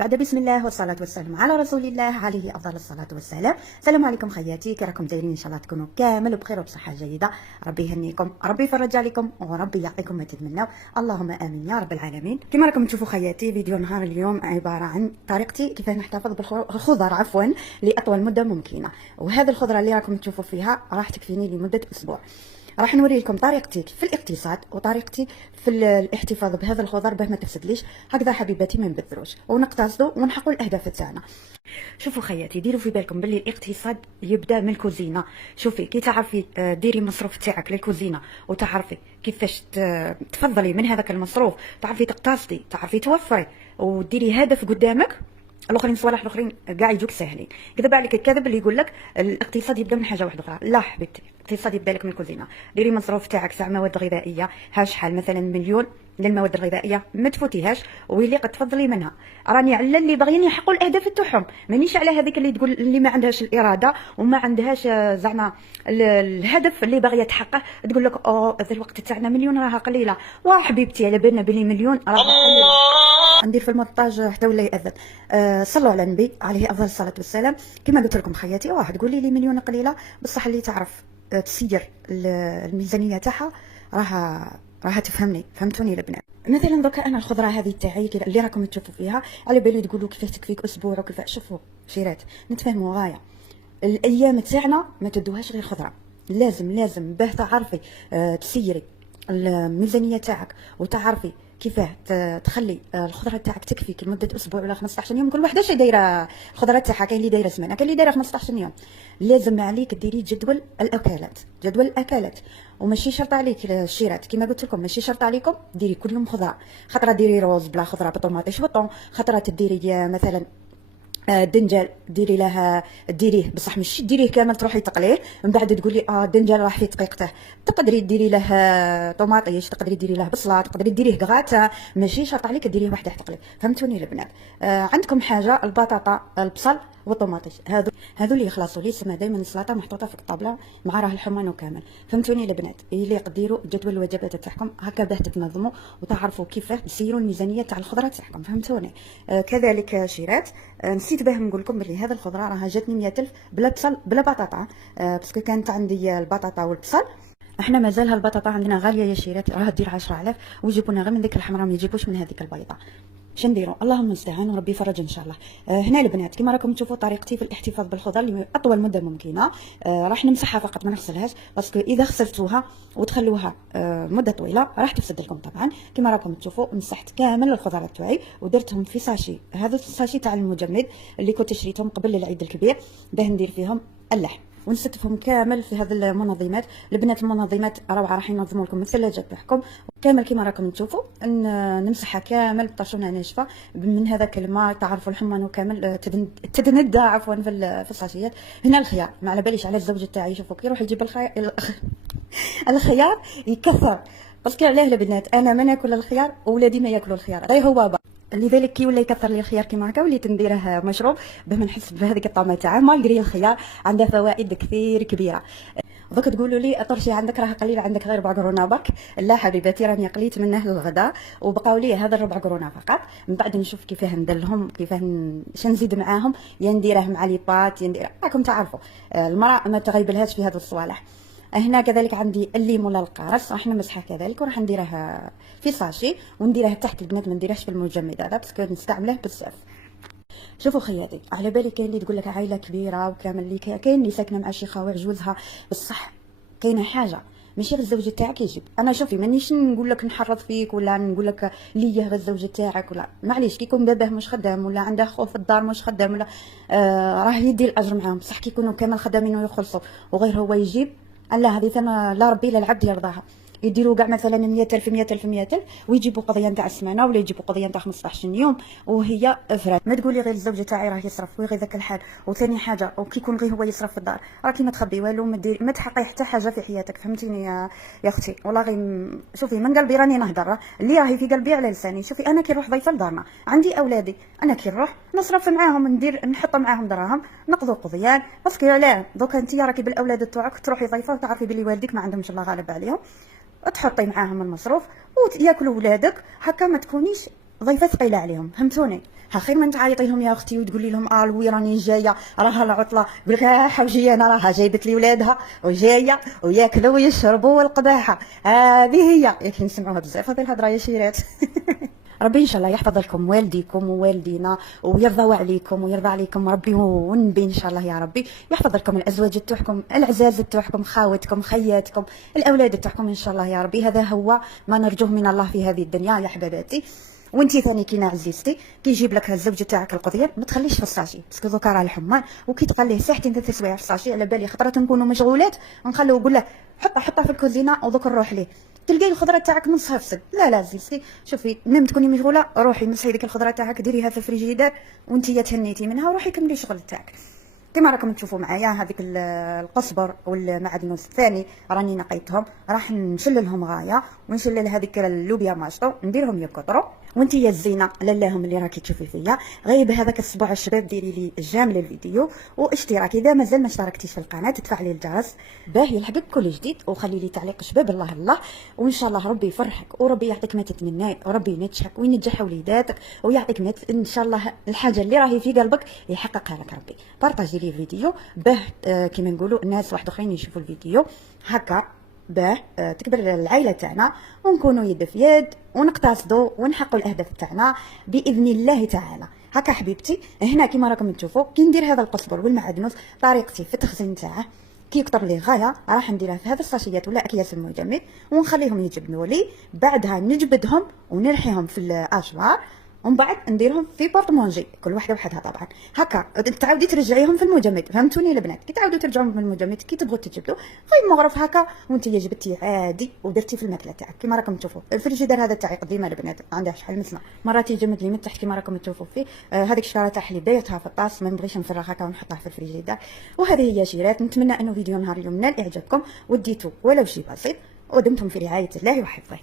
بعد بسم الله والصلاة والسلام على رسول الله عليه أفضل الصلاة والسلام. السلام عليكم خياتي، كي راكم دايرين؟ إن شاء الله تكونوا كامل بخير وبصحة جيدة. ربي يهنيكم، ربي يفرج عليكم، وربي يعطيكم ما تتمنوا، اللهم آمين يا رب العالمين. كما راكم تشوفوا خياتي، فيديو نهار اليوم عبارة عن طريقتي كيف نحتفظ بالخضر لأطول مدة ممكنة. وهذه الخضرة اللي راكم تشوفوا فيها راح تكفيني لمدة أسبوع. راح نوري لكم طريقتي في الاقتصاد وطريقتي في الاحتفاظ بهذا الخضر باه ما تفسدليش. هكذا حبيباتي ما نبذروش ونقتصدوا ونحققوا الاهداف تاعنا. شوفوا خياتي، ديروا في بالكم باللي الاقتصاد يبدا من الكوزينه. شوفي كي تعرفي ديري المصروف تاعك للكوزينه وتعرفي كيفاش تفضلي من هذاك المصروف، تعرفي تقتصدي، تعرفي توفري وديري هدف قدامك. الاخرين صوالح الاخرين كاع يجوك ساهلين. كذب عليك الكذب اللي يقول لك الاقتصاد يبدا من حاجه واحده اخرى. لا حبيبتي، الاقتصاد يبدا لك من الكوزينه. ديري المصروف تاعك تاع مواد غذائيه، ها شحال مثلا مليون للمواد الغذائيه، ما تفوتيهاش واللي قد تفضلي منها. راني على اللي باغيين يحققوا الاهداف تاعهم، مانيش على هذيك اللي تقول اللي ما عندهاش الاراده وما عندهاش زعما الهدف اللي باغيه تحققه، تقول لك هذا الوقت تاعنا مليون راها قليله. وحبيبتي على بالنا بلي مليون راها قليله. ندير في المونتاج حتى ولا يأذن. صلوا على النبي عليه افضل الصلاه والسلام. كما قلت لكم خياتي، واحد تقولي لي مليون قليله، بصح اللي تعرف تسير الميزانيه تاعها راها تفهمني، فهمتوني البنات. مثلا دوكا انا الخضره هذه تاعي اللي راكم تشوفوا فيها، على بالي تقولوا كيفاش تكفيك اسبوع وكيفاش. شوفوا شيرات، نتفاهموا غايه. الايام تاعنا ما تدوهاش غير خضره. لازم باه تعرفي تسيري الميزانيه تاعك وتعرفي كيفاه تخلي الخضره تاعك تكفيك لمده اسبوع ولا 15 يوم. كل وحده شي دايره الخضره تاعها، كاين اللي دايره سمانه، كاين اللي دايره 15 يوم. لازم عليك ديري جدول الاكلات، وماشي شرط عليك الشيرات. كما قلت لكم ماشي شرط عليكم ديري كل يوم خضره. خطره ديري روز بلا خضره بطوماطيش بطون، خطره تديري مثلا دنجال ديريه بصح ماشي ديريه كامل تروحي تقليه من بعد تقولي الدنجال راح في دقيقته. تقدري ديري له طوماطيش، تقدري ديري له بصله، تقدري ديريه كغاتا، ماشي شرط عليك ديريه وحده تقليه. فهمتوني البنات؟ عندكم حاجه البطاطا، البصل والطوماطيش، هذو اللي يخلصوا لي. سما دائما السلطه محطوطه في الطابله مع راه الحمان وكامل. فهمتوني البنات؟ اللي قديروا جدول الوجبات تاعكم هكا باه تتنظموا وتعرفوا كيفاه تسيروا الميزانيه تاع الخضره تاعكم. فهمتوني؟ كذلك شيرات، نسيت باه نقول لكم بلي هذا الخضره راها جاتني 100,000 بلا بصل بلا بطاطا. باسكو كانت عندي البطاطا والبصل. احنا مازال البطاطا عندنا غاليه يا شيرات، راها دير 10,000 ويجيبونا غير من ديك الحمراء، ما يجيبوش من هذيك البيضاء. شنديروا؟ اللهم المستعان وربي يفرج ان شاء الله. هنا البنات كما راكم تشوفوا طريقتي في الاحتفاظ بالخضر لاطول مده ممكنه. راح نمسحها فقط، ما نغسلهاش، باسكو اذا غسلتوها وتخلوها مده طويله راح تفسد لكم طبعا. كما راكم تشوفوا مسحت كامل الخضرات تاعي ودرتهم في ساشي. هذا الساشي تاع المجمد اللي كنت شريتهم قبل العيد الكبير باه ندير فيهم اللحم، ونستفهم كامل في هذه المنظمات. البنات المنظمات روعه، راح ينظموا لكم الثلاجه تاعكم كامل كما راكم تشوفوا. نمسحها كامل بطاشونه ناشفه من هذاك الماء، تعرفوا الحمان وكامل تدند عفوا في الساشيات. هنا الخيار، ما على باليش على الزوج تاعي. شوفوا كي يروح يجيب الخيار يكثر، باسكو علاه البنات انا ما ناكل الخيار وولادي ما ياكلوا الخيار، غير هو بابا. لذلك كي ولا يكثر لي الخيار كيما هكا وليت نديره مشروب باه ما نحس بهذيك الطعمه تاعه. مالغري الخيار عنده فوائد كثير كبيره. دوك تقولوا لي طرشي عندك راه قليل، عندك غير 4 قرونه برك. لا حبيباتي، راني قليت منه للغدا وبقاو لي هذا 4 قرونه فقط. من بعد نشوف كيفاه ندلهم، كيفاه نزيد معاهم، يا نديره مع لي بات، يا ندير راكم تعرفوا المراه ما تغيبلهاش في هذه الصوالح. هنا كذلك عندي الليم ولا القارص، راح نمسحه كذلك وراح نديره في ساشي ونديره تحت البنات، ما نديرهش في المجمد هذا باسكو نستعمله بزاف. شوفوا خياتي، على بالي كاين اللي تقول لك عائله كبيره وكامل، اللي كاين اللي ساكنه مع شيخه وعجوزها، بصح كاينه حاجه ماشي غير الزوج تاعك يجيب. انا شوفي مانيش نقول لك نحرض فيك ولا نقول لك ليه غير الزوج تاعك، ولا معليش كي يكون باباه مش خدام ولا عنده خو في الدار مش خدام ولا راه يدي الاجر معاهم. بصح كي يكونوا كامل خدامين ويخلصوا وغير هو يجيب، لا هذه ثنا لا ربي لا العبد يرضاها. يديروا كاع مثلا 100,000 ويجيبوا قضيه نتاع السمانه ولا يجيبوا قضيه نتاع 15 يوم وهي افراد. ما تقولي غير الزوج تاعي راه يصرف وغير ذاك الحال. وثاني حاجه وكي يكون غير هو يصرف في الدار راكي ما تخبي والو، ما تحققي حتى حاجه في حياتك. فهمتيني يا اختي؟ والله غير شوفي من قلبي راني نهضر، اللي راهي في قلبي على لساني. شوفي انا كي نروح ضيفه لدارنا عندي اولادي، انا كي نروح نصرف معاهم، نحط معاهم دراهم نقضوا قضيان. باسكو علاه دوكا انت راكي بالاولاد تاعك تروحي ضيفه وتعرفي بلي والديك ما عندهمش الله غالب عليهم، تحطي معاهم المصروف وياكلوا ولادك هكا، ما تكونيش ضيفه ثقيله عليهم، فهمتوني؟ خير ما تعيطي لهم يا اختي وتقولي لهم لوي راني جايه راها العطله بالكاحه وجايه انا راها جايبت لي ولادها وجايه وياكلوا ويشربوا والقباحه. هذه هي ياك نسمعوها بزاف هذه الهضره يا شيرات. ربي ان شاء الله يحفظ لكم والديكم ووالدينا ويرضى عليكم ويرضى عليكم ربي والنبي ان شاء الله يا ربي، يحفظ لكم الازواج تاعكم العزاز تاعكم خاوتكم خياتكم الاولاد تاعكم ان شاء الله يا ربي. هذا هو ما نرجوه من الله في هذه الدنيا يا حباباتي. وانتي ثاني كينا عزيزتي كي يجيب لك الزوج تاعك القضيه ما تخليش في الساشي باسكو دوكا راه الحمان، وكي تخليه ساعتين 3 سوايع في الساشي على بالي خطرات نكونوا مشغولات نخلوه نقول له حطها في الكوزينه ودوك نروح ليه تلقاي الخضره تاعك نصها فسد. لا عزيزتي شوفي ميم تكوني مشغوله روحي مسحي ديك الخضره تاعك ديريها في الفريجيدار وانتي تهنيتي منها وروحي كملي الشغل تاعك. كما راكم تشوفوا معايا هذيك القصبر والمعدنوس الثاني راني نقيتهم، راح نشللهم غايه ونشلل هذيك اللوبيا ماشطو نديرهم يكثروا. وانتي يا الزينه للاهم اللي راكي تشوفي فيا غير بهذاك الصباع الشباب ديري لي جام للفيديو واشتراك اذا مازال ما اشتركتيش في القناه تفعلي الجرس باه يلحقك كل جديد، وخلي لي تعليق شباب الله الله. وان شاء الله ربي يفرحك وربي يعطيك ما تتمنى وربي ينجحك وينجح وليداتك ويعطيك ان شاء الله الحاجه اللي راهي في قلبك يحققها لك ربي. بارطاجي لي الفيديو باه كيما نقولوا الناس واحد اخرين يشوفوا الفيديو هكا باه تكبر العائله تاعنا ونكونوا يد في يد ونقتصدوا ونحققوا الاهداف تاعنا باذن الله تعالى. هكا حبيبتي هنا كيما راكم تشوفوا كي ندير هذا القصبر والمعدنوس طريقتي في التخزين تاعه كي يكثر لي غايه راح نديرها في هذه الساشيات ولا اكياس المجمد ونخليهم يجبنوا لي، بعدها نجبدهم ونرحيهم في الاشوار ومن بعد نديرهم في بورطمونجي كل واحده وحدها طبعا. هكا تعاودي ترجعيهم في المجمد، فهمتوني البنات؟ كي تعاودوا ترجعوهم في المجمد كي تبغوا تجبدوا غير مغرف هكا وانت جبدتي عادي ودرتي في الماكله تاعك كيما راكم تشوفوا. الفريجيدار هذا تاعي قديمه البنات عندها شحال من سنه، مرات يجمد لي من تحت كيما راكم تشوفوا فيه. هذيك الشكاره تاع حليب دايرتها في الطاس ما نبغيش نفرغ هكا ونحطها في الفريجيدار. وهذه هي شيرات، نتمنى انه فيديو نهار اليوم نال اعجابكم وديتو ولو شي بسيط ودمتم في رعايه الله وحفظه.